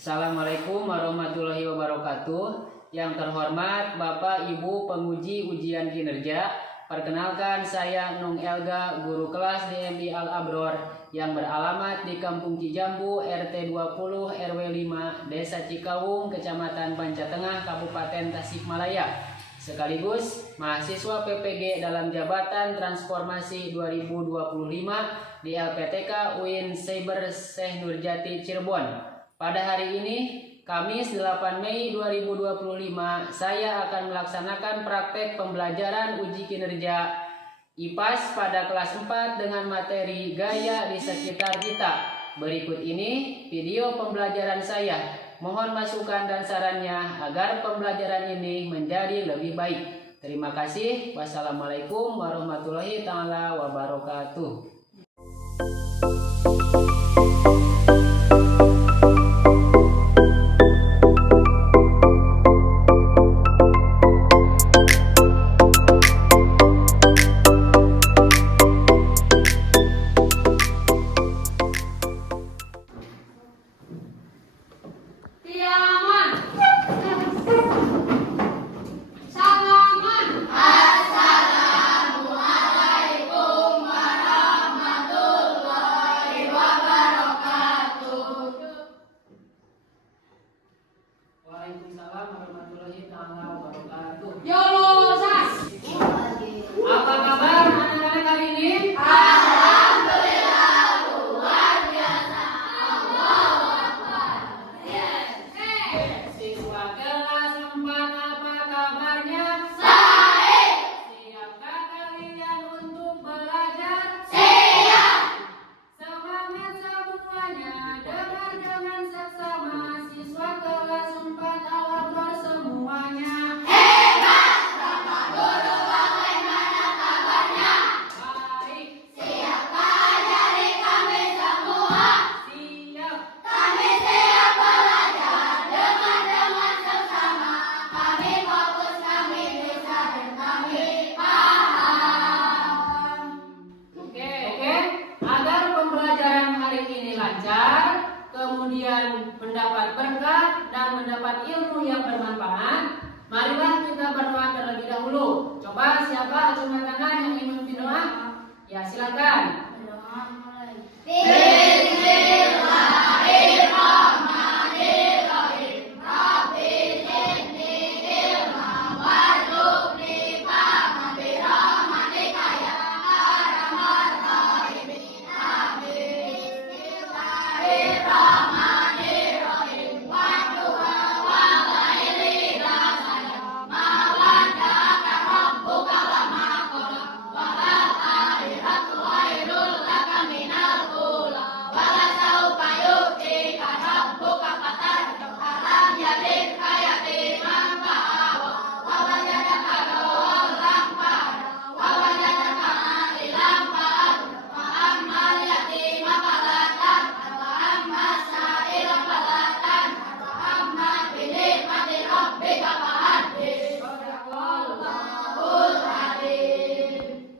Assalamualaikum warahmatullahi wabarakatuh. Yang terhormat Bapak Ibu penguji ujian kinerja, perkenalkan saya Nung Elga, guru kelas DMI Al-Abror yang beralamat di Kampung Cijambu, RT 20 RW 5, Desa Cikawung, Kecamatan Pancatengah, Kabupaten Tasikmalaya. Sekaligus mahasiswa PPG dalam Jabatan Transformasi 2025 di LPTK UIN Cyber Syekh Nurjati Cirebon. Pada hari ini, Kamis 8 Mei 2025, saya akan melaksanakan praktek pembelajaran uji kinerja IPAS pada kelas 4 dengan materi gaya di sekitar kita. Berikut ini video pembelajaran saya. Mohon masukan dan sarannya agar pembelajaran ini menjadi lebih baik. Terima kasih. Wassalamualaikum warahmatullahi wabarakatuh. Waalaikumsalam warahmatullahi wabarakatuh. Apa kabar anak-anak hari ini? Alhamdulillah luar biasa. Allahu Akbar. Siswa kelas 4 apa kabarnya? Baik. Siapkah kalian untuk belajar? Siap. Semangat semuanya, dengar dengan seksama. Siswa kelas 4 Al-Abror semuanya. Hebat. Bapak Guru bagaimana kabarnya? Baik, Siapkah ajari kami semua? siap. Kami siap belajar dengan seksama. Kami fokus, kami bisa dan kami paham. Oke. Agar pembelajaran hari ini lancar, kemudian mendapat berkah dan mendapat ilmu yang bermanfaat, marilah kita berdoa terlebih dahulu. Coba siapa acungkan tangan yang ingin memimpin doa? Ya, silakan. Bismillahirrahmanirrahim. Rabbi zidni ilma warzuqni fahma birahmatika ya arhamar rahimin. Amin. Bismillahirrahmanirrahim. Wadduha wa ghairi rasanya. Ma wadda'aka rabbuka wa ma qala. Wa lal akhiratu khairul laka minal ula. Wa la sawfa yu'tika rabbuka fatarda. Alam yajidka yatiman fa'awa. Wa wajadaka dhallan fahada. Wa wajadaka 'ailan fa'aghnaa. Wa ammal yatima fala taqhar. Wa ammas sa'ila fala tanhar. Wa amma bi ni'mati rabbika fahaddits. Shadaqallahul adzim.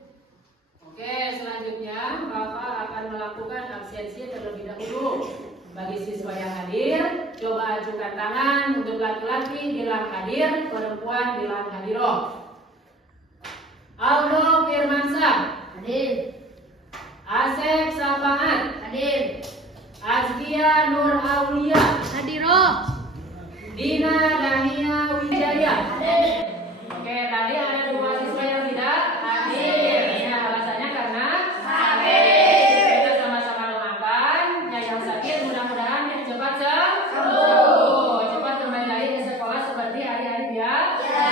Oke, selanjutnya Bapak akan melakukan absensi terlebih dahulu. Bagi siswa yang hadir, coba ajukan tangan. Untuk laki-laki bilang hadir, perempuan bilang hadiroh. Aldo Firmansyah, Hadir. Asep Sabangan, Hadir. Azkia Nur Aulia, Hadiroh. Dina Dahia Wijaya. Oke, tadi ada dua siswa yang tidak hadir. Ya, alasannya karena sakit. Kita sama-sama doakan yang sakit mudah-mudahan yang cepat sembuh. Cepat kembali lagi ke sekolah seperti hari-hari biasa.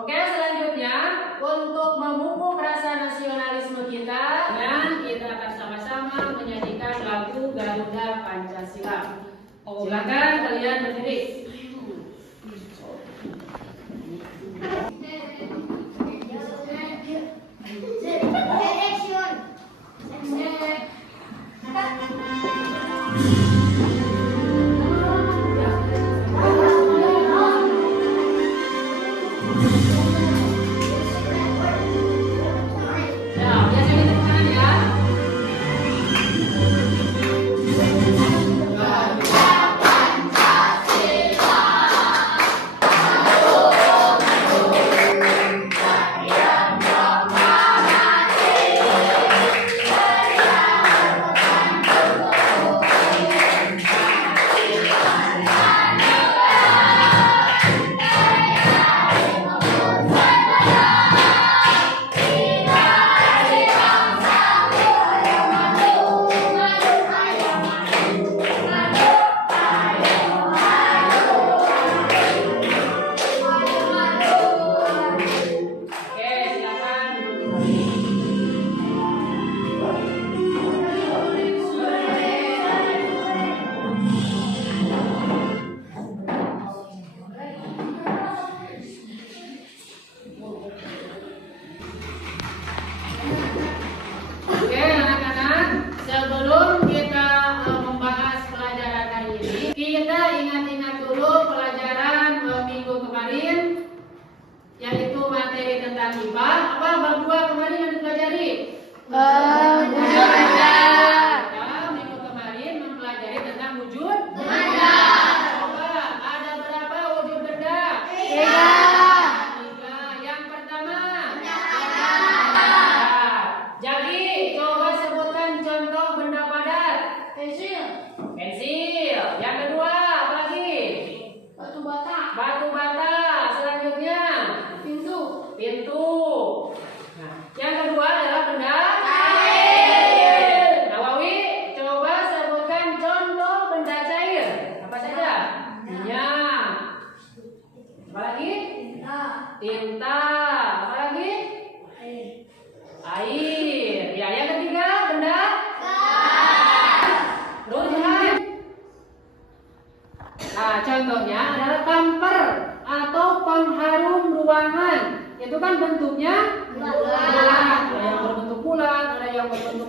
Oke, selanjutnya untuk memupuk rasa nasionalisme kita, kita akan sama-sama menyanyikan lagu Garuda Pancasila. Silakan kalian berdiri. Ya, biasa gitu tangan ya.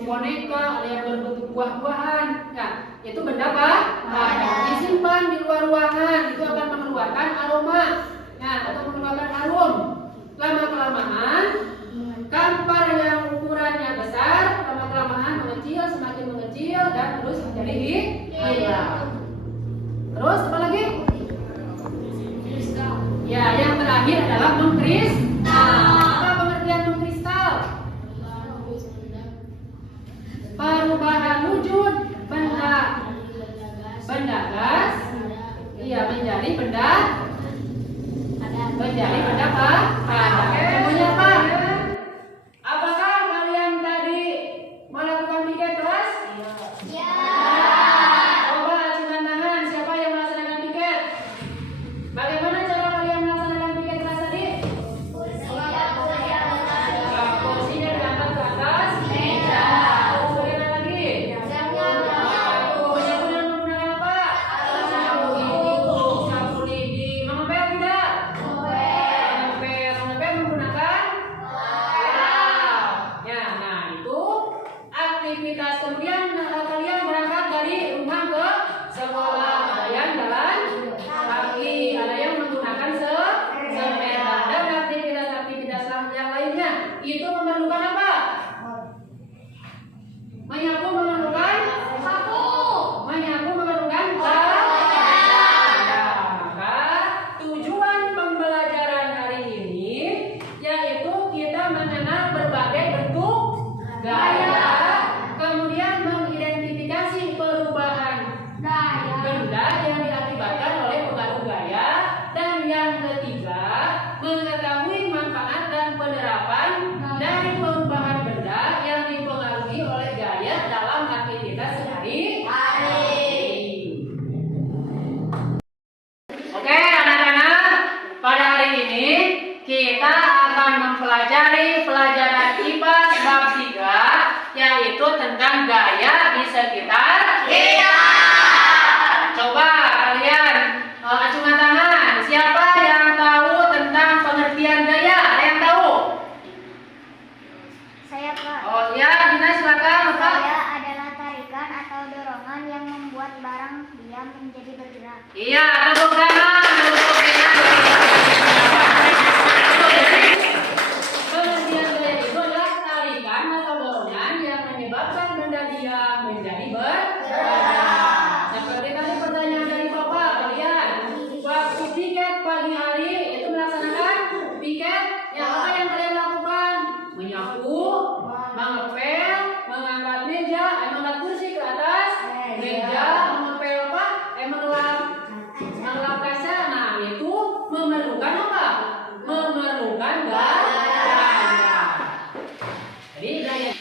berbentuk boneka, ada yang berbentuk buah-buahan. Nah, itu benda apa? Padat. Disimpan di luar ruangan, itu akan mengeluarkan aroma. Nah, atau mengeluarkan harum. Lama-kelamaan, kampar yang ukurannya besar, lama-kelamaan mengecil, semakin mengecil, dan terus menjadi hilang. Terus apa lagi? Ya, yang terakhir adalah mengkristal. Apa pengertian mengkristal? Perubahan wujud benda gas, iya menjadi benda apa? Padat. Contohnya apa? Apakah kalian tadi melakukan piket kelas? Ya. Coba acungkan tangan siapa yang melaksanakan piket. Bagaimana cara kalian melaksanakan piket kelas tadi? Kursinya diangkat ke atas meja. Terus bagaimana lagi? Penyapunan menggunakan apa? Sapu lidi. Mengepel tidak? Mengepel menggunakan ya. Nah itu aktivitas. Kemudian kalian berangkat dari rumah ke sekolah. Kalian jalan kaki, ada yang menggunakan sepeda, dan aktivitas yang lainnya. Itu memerlukan apa? Menyapu memerlukan sapu. Menyapu memerlukan ya, maka tujuan pembelajaran hari ini yaitu kita mengenal berbagai bentuk gaya, kemudian mengidentifikasi perubahan benda yang diakibatkan oleh pengaruh gaya, dan yang ketiga mengetahui manfaat dan penerapan dari perubahan benda yang dipengaruhi oleh gaya dalam aktivitas sehari-hari. Oke anak-anak, pada hari ini kita akan mempelajari pelajaran IPA bab 3, yaitu tentang gaya di sekitar kita. Coba kalian acungkan tangan. Siapa yang tahu tentang pengertian gaya? Ada yang tahu? Saya, Pak. Oh ya, Dina silakan. Pak. Gaya adalah tarikan atau dorongan yang membuat barang diam menjadi bergerak. Iya, tepuk tangan untuk Dina. Pengertian gaya itu adalah tarikan atau dorongan yang menyebabkan benda diam menjadi bergerak. Seperti tadi pertanyaan dari Bapak, kalian waktu piket pagi hari itu melaksanakan piket, ya apa yang kalian lakukan? Menyapu, mengepel, mengangkat meja, mengangkat kursi ke atas meja, mengepel apa? Mengelap kaca. Nah itu memerlukan apa? Memerlukan gaya. Jadi gaya.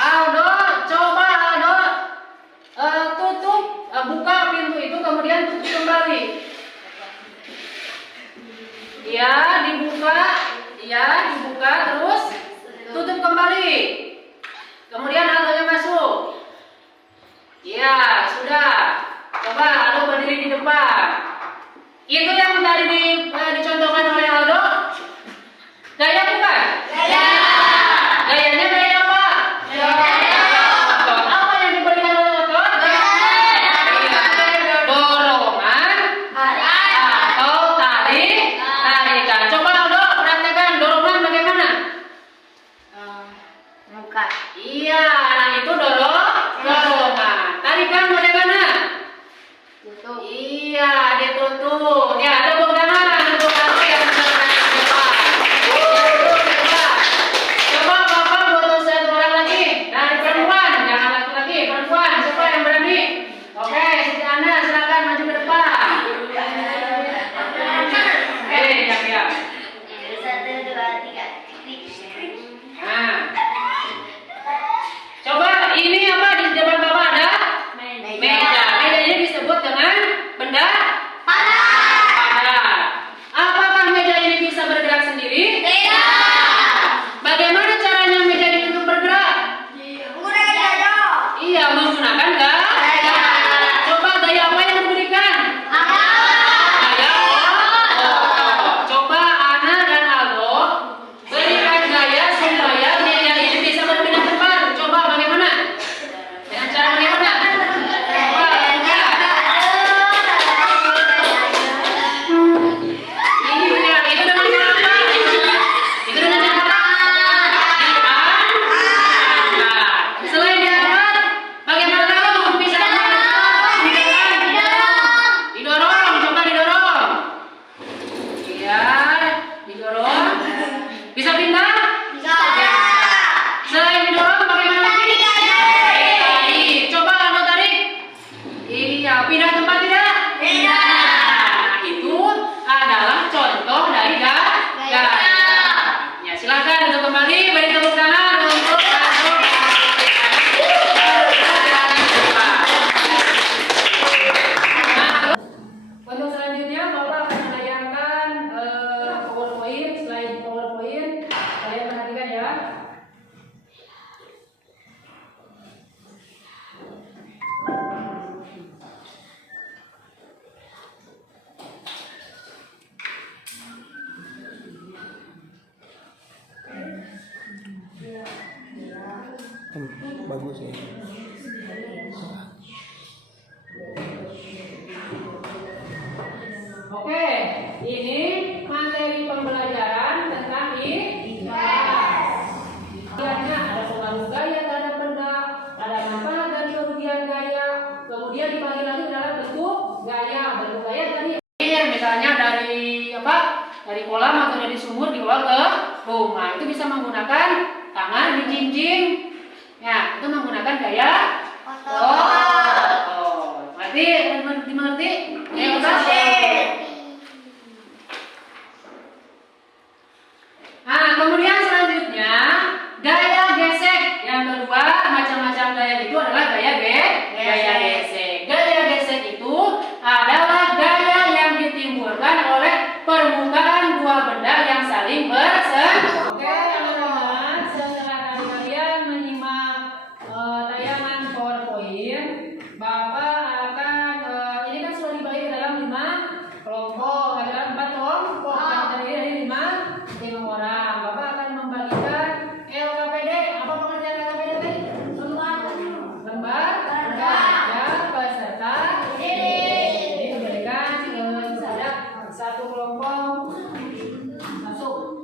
Aldo, coba Aldo tutup, buka pintu itu, kemudian tutup kembali. Ya, dibuka terus tutup kembali. Kemudian Aldo masuk. Ya, sudah. Coba Aldo berdiri di depan. Itu yang tadi dicontohkan oleh Aldo. Gaya bukan? Gaya. Gayanya gaya apa? Apa yang diberikan oleh otot? Dorongan atau tarikan. Coba Aldo praktekkan dorongan bagaimana? Buka. Iya, nah itu dorongan. Tarikan bagaimana? Tutup. Iya, ditutup. Ya, tepuk tangan untuk Aldo yang coba. Coba Bapak butuh satu orang lagi. Dari perempuan, jangan laki-laki, perempuan. Siapa yang berani? Oke, Siti Ana silakan maju ke depan. Diam. 1, 2, 3. Nah, coba ini Bagus ya. Oke, ini materi pembelajaran tentang ikhlas. Bagiannya ada pengaruh gaya terhadap benda, ada manfaat dan kerugian gaya. Kemudian dibagi lagi dalam bentuk gaya. Bentuk gaya tadi, misalnya dari apa? Dari kolam atau dari sumur dibawa ke rumah. Itu bisa menggunakan tangan dijinjing. Ya, itu menggunakan gaya otot. Dimengerti? Nah, kemudian selanjutnya gaya gesek. Yang kedua, macam-macam gaya itu adalah gaya gesek. Gaya gesek itu adalah gaya yang ditimbulkan oleh permukaan dua benda yang saling bersentuhan. Oke, teman-teman, setelah tadi kalian menyimak tayangan PowerPoint, Bapak akan ini kan sudah dibagi ke dalam 5 kelompok, ada 4 kelompok yang terdiri dari 5 orang. Bapak akan membagikan LKPD. Apa pengertian LKPD tadi? Lembar kerja peserta didik. Diberikan kepada satu kelompok. Masuk.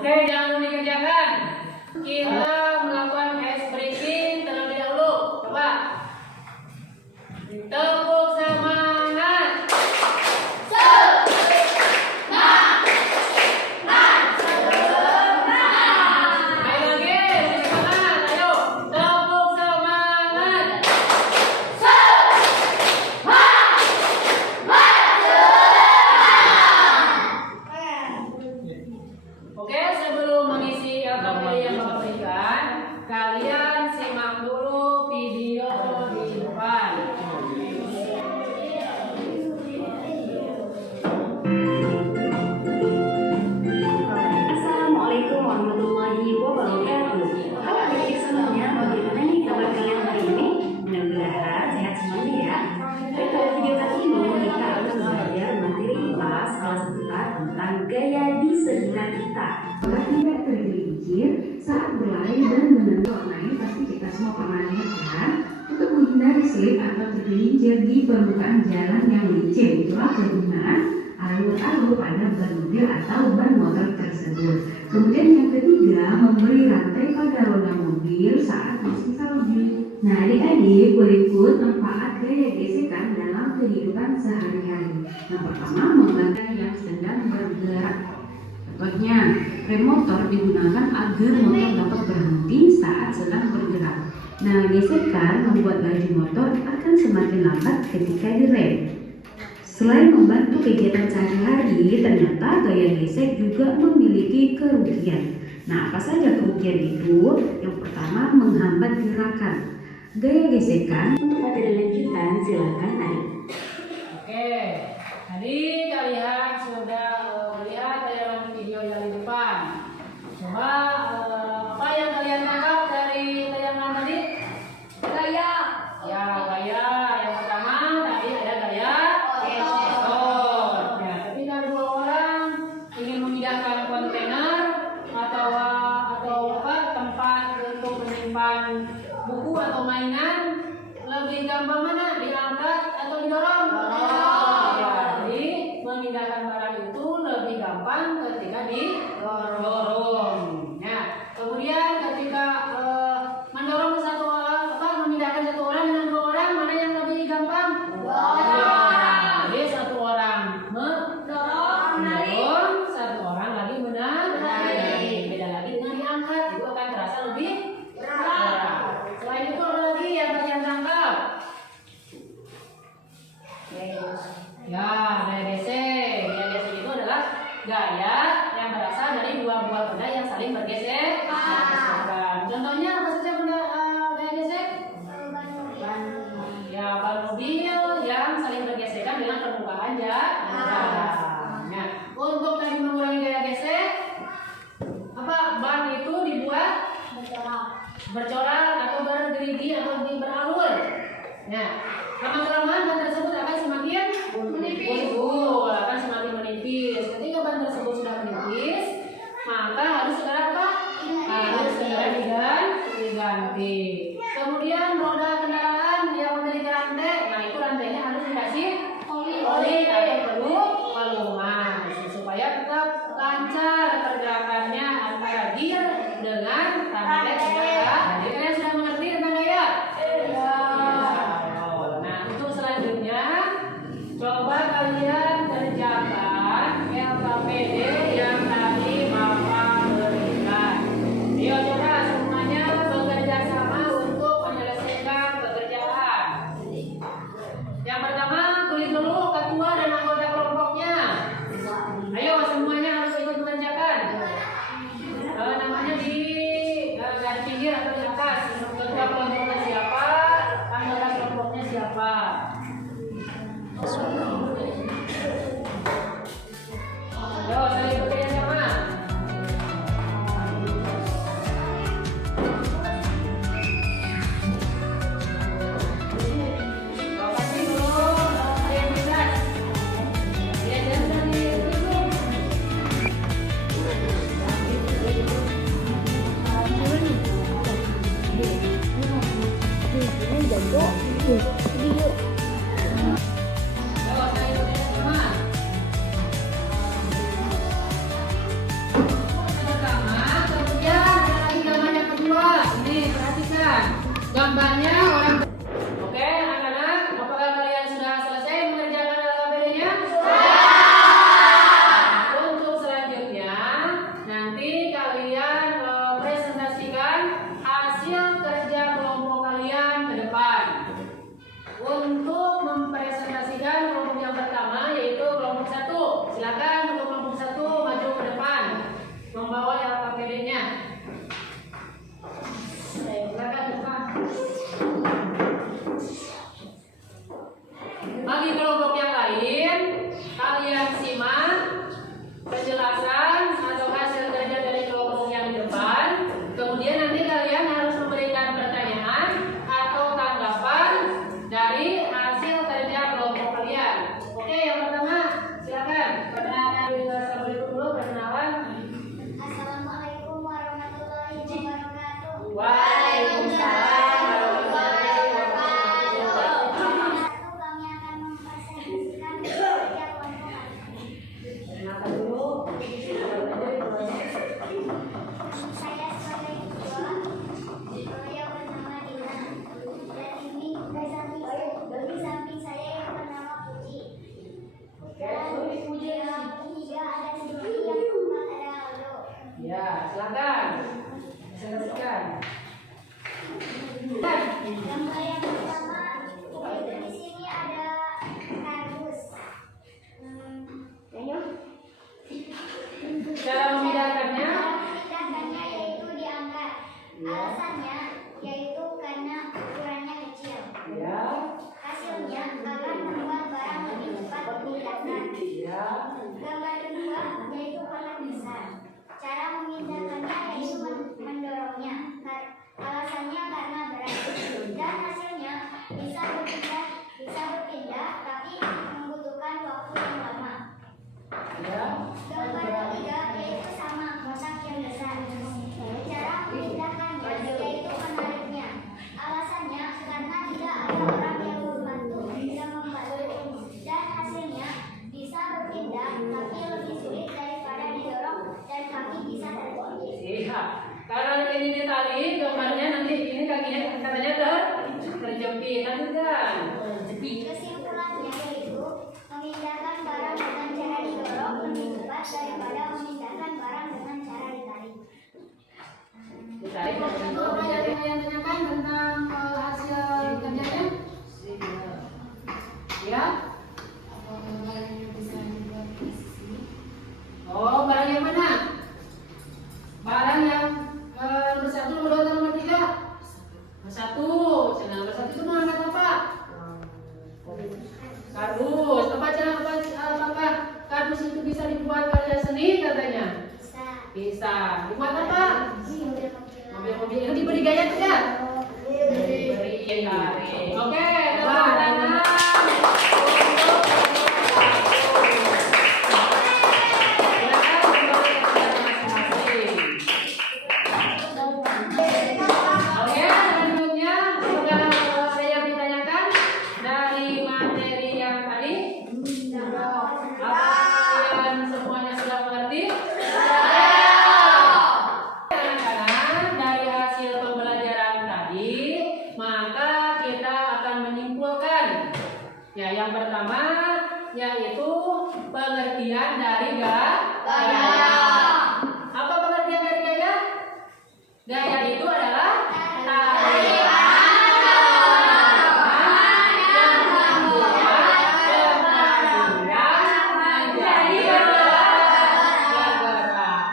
Oke, jangan dikerjakan. Kita melakukan ice breaking terlebih dahulu. Coba. Tepuk semangat. Ayo lagi, semangat. Ayo, tepuk semangat. Oke, sebelum mengisi LKPD yang Bapak berikan, kalian simak dulu video di depan. Assalamualaikum warahmatullahi wabarakatuh. Halo adik-adik semuanya, bagaimana nih kabar kalian hari ini? Mudah-mudahan sehat semuanya ya. Baik, pada video kali ini kita akan belajar materi kelas 4 tentang gaya di sekitar kita. Agar tidak tergelincir saat berlari dan menenun warna ini pasti kita semua pernah lihat kan? Untuk menghindari slip atau tergelincir di permukaan jalan yang licin, itulah kegunaan alur-alur pada ban mobil atau ban motor tersebut. Kemudian yang ketiga, memberi rantai pada roda mobil saat musim salju. Nah, adik-adik, berikut manfaat gaya gesekan dalam kehidupan sehari-hari. Yang pertama, membantu yang sedang bergerak. Contohnya, rem motor digunakan agar motor dapat berhenti saat sedang bergerak. Nah, gesekan membuat laju motor akan semakin lambat ketika direm. Selain membantu kegiatan sehari-hari, ternyata gaya gesek juga memiliki kerugian. Nah, apa saja kerugian itu? Yang pertama, menghambat gerakan. Gaya gesekan. Untuk materi lanjutan, silakan adik. Oke, tadi kalian sudah melihat tayangan video yang di depan. Coba apa yang kalian tangkap dari tayangan tadi? Gaya. Ya, gaya. Yang pertama tadi ada gaya otot. Ya, ketika dua orang ingin memindahkan kontainer atau apa tempat untuk menyimpan buku atau mainan, lebih gampang mana? Diangkat atau didorong? Jadi memindahkan barang itu lebih gampang ketika didorong. Nah, kemudian ketika mendorong satu orang, memindahkan satu orang dengan 2 orang, mana yang lebih gampang? Jadi 1 orang mendorong, 1 orang lagi menarik. Beda lagi dengan diangkat, itu akan terasa lebih berat. Selain itu ada lagi yang kalian tangkap. dengan permukaan jalan. Nah, untuk tadi mengurangi gaya gesek, apa ban itu dibuat bercorak atau bergerigi atau beralur. Nah, lama-kelamaan ban tersebut akan semakin menipis. Akan semakin menipis. Ketika ban tersebut sudah menipis, maka harus segera apa? Harus segera diganti. Kemudian roda kendaraan yang memiliki rantai, nah itu rantainya harus dikasih oli atau pelumas supaya tetap lancar pergerakannya antara gear dengan rantai kendaraan. Jadi kalian sudah mengerti tentang gaya? Nah, untuk selanjutnya coba kalian kerjakan LKPD yang tadi Bapak berikan. Ayo coba semuanya bekerja sama untuk menyelesaikan pekerjaan. Yang pertama, tulis dulu ketua dan anggota kelompoknya. Ayo semuanya harus ikut mengerjakan. Namanya di garis pinggir atau di atas. Ketua kelompoknya siapa? Anggota kelompoknya siapa? Ayo saya bekerja sama. Lokasi dulu, yang bebas. Ya jangan ditutup. Ayo saya bekerja sama. Pertama, kemudian ada lagi gambar yang kedua. Ini perhatikan gambarnya orang. Oke, anak-anak, apakah kalian sudah selesai mengerjakan LKPD-nya? Untuk selanjutnya, nanti kalian presentasikan hasil kerja kelompok kalian ke depan. Untuk mempresentasikan kelompok yang pertama yaitu kelompok 1. Silakan untuk kelompok 1 maju ke depan membawa LKPD-nya. Silakan depan. Bagi kelompok yang lain, kalian simak penjelasan atau hasil kerja dari kelompok yang di depan. Kemudian nanti kalian harus memberikan pertanyaan atau tanggapan dari hasil kerja kelompok kalian. Oke, yang pertama silakan perkenalkan diri. Assalamualaikum dulu perkenalan. Assalamualaikum warahmatullahi wabarakatuh. Waalaikumsalam warahmatullahi wabarakatuh. Satu, kami akan mempresentasikan kerja kelompok kami. Perkenalkan dulu. Saya sebagai ketua, yang bernama Dina. Dan ini di samping saya yang bernama Puji. Dan yang ketiga ada Siti, yang keempat ada Aldo. Ya, silakan. Silakan. Gambar yang pertama, di sini ada kardus. Cara memindahkannya? Tindakannya yaitu diangkat. Alasannya yaitu karena ukurannya kecil. Ya. Hasilnya akan membuat barang lebih cepat dipindahkan. Ya. Gambar kedua yaitu kotak besar. Cara memindahkannya yaitu mendorongnya. Alasannya karena berat. Dan hasilnya bisa berpindah tapi membutuhkan waktu yang lama. Ya. Gambar ketiga yaitu sama kotak yang besar. Cara memindahkannya yaitu menariknya. Alasannya karena tidak ada orang yang membantu. Dan hasilnya bisa berpindah tapi lebih sulit daripada didorong dan kaki bisa terkunci. Iya. Karena ini tali gambarnya nanti ini kakinya katanya terjepit, lanjutkan. Kesimpulannya yaitu memindahkan barang dengan cara didorong lebih cepat daripada memindahkan barang dengan cara ditarik. Ditarik. Ada yang tanyakan tentang hasil kerjanya? Ya. Oh, barang yang mana? Barang yang nomor 1, nomor 2, atau nomor 3? Nomor 1. Nomor 1 itu mengangkat apa? Kardus. Apa apa Pak? Mobil-mobil itu diberi gaya tidak? Beri tarik. Oke, tepuk tangan. Oke, selanjutnya sudah ada yang ditanyakan dari materi yang tadi? Apa kalian semuanya sudah mengerti? Anak-anak, dari hasil pembelajaran tadi, maka kita akan menyimpulkan. Ya, yang pertama yaitu pengertian dari gaya. Apa pengertian dari gaya? Gaya itu adalah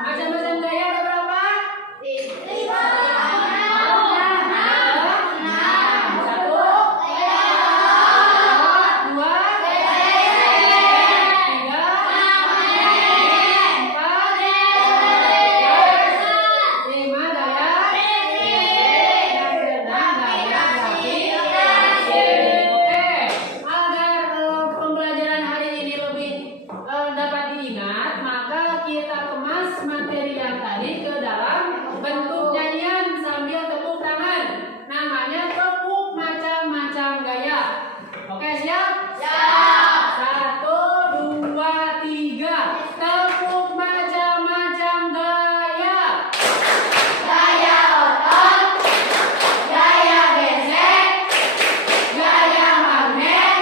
macam-macam gaya ada berapa? Satu, dua, tiga, empat, lima gaya, enam gaya grafik. Oke, agar pembelajaran hari ini lebih dapat diingat, maka kita kemas materi yang tadi ke dalam bentuk nyanyian sambil tepuk tangan. Namanya tepuk macam-macam gaya. Oke, siap? Satu, dua, tiga. Tepuk macam-macam gaya. Gaya otot, gaya gesek, gaya magnet,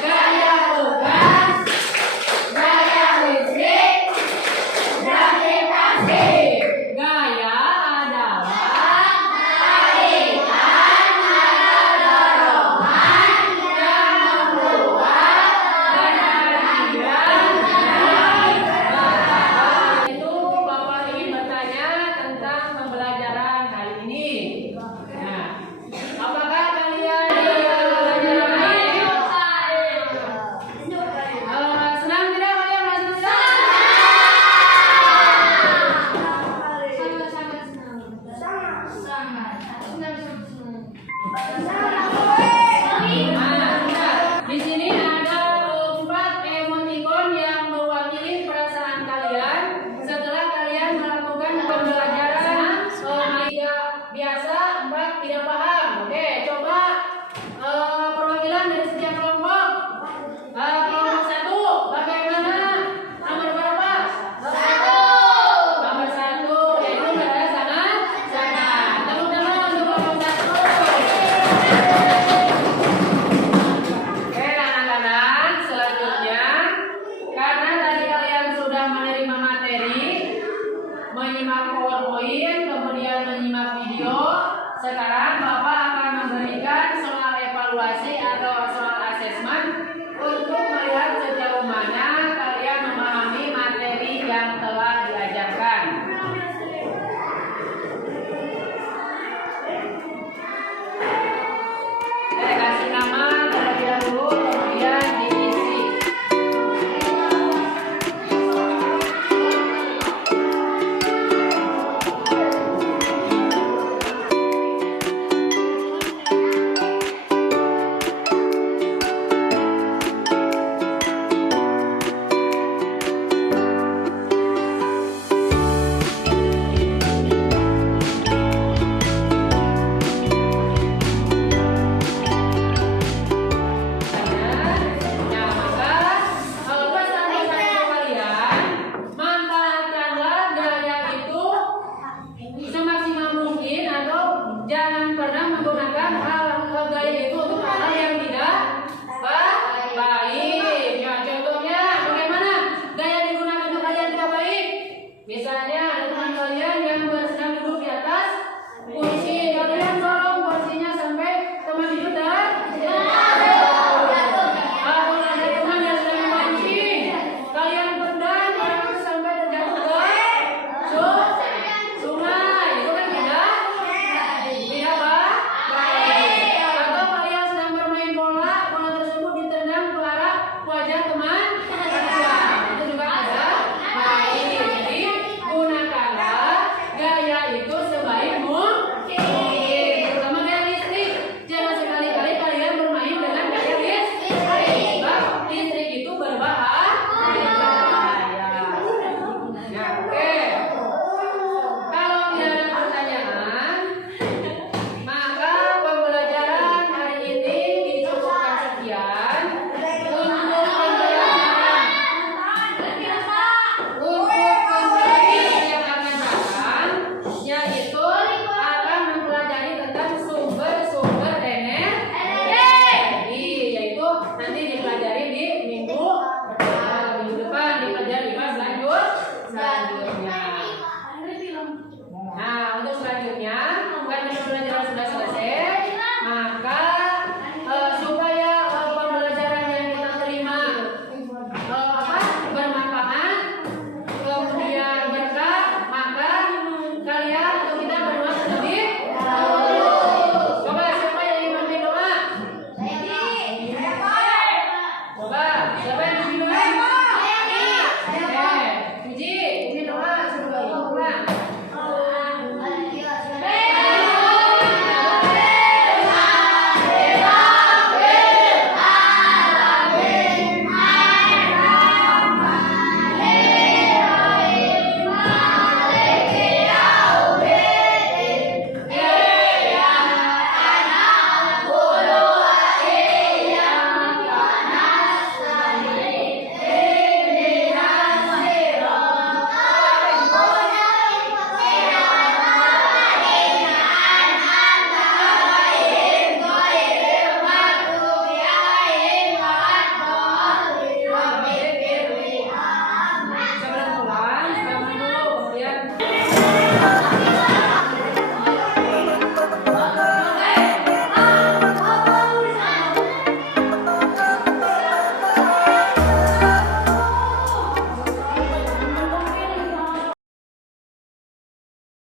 gaya tugas, gaya listrik, gravitasi. Gaya adalah tarikan atau dorongan yang membuat penarikan dari batas. Itu Bapak ingin bertanya tentang pembelajaran hari ini. Nah, apakah kalian di pembelajaran hari ini senang tidak? Kalian merasa senang? Di sini ada 4 emoticon yang mewakili perasaan kalian setelah kalian melakukan pembelajaran 3 biasa, 4 tidak paham. Oke, coba perwakilan dari setiap kelompok. Kelompok 1, bagaimana? Nomor berapa? Nomor 1, yaitu berada sangat. Tepuk tangan untuk kelompok 1. Oke, anak-anak, selanjutnya karena tadi kalian sudah menerima materi, menyimak PowerPoint, kemudian menyimak video, sekarang Bapak akan memberikan soal evaluasi atau soal asesmen untuk melihat sejauh mana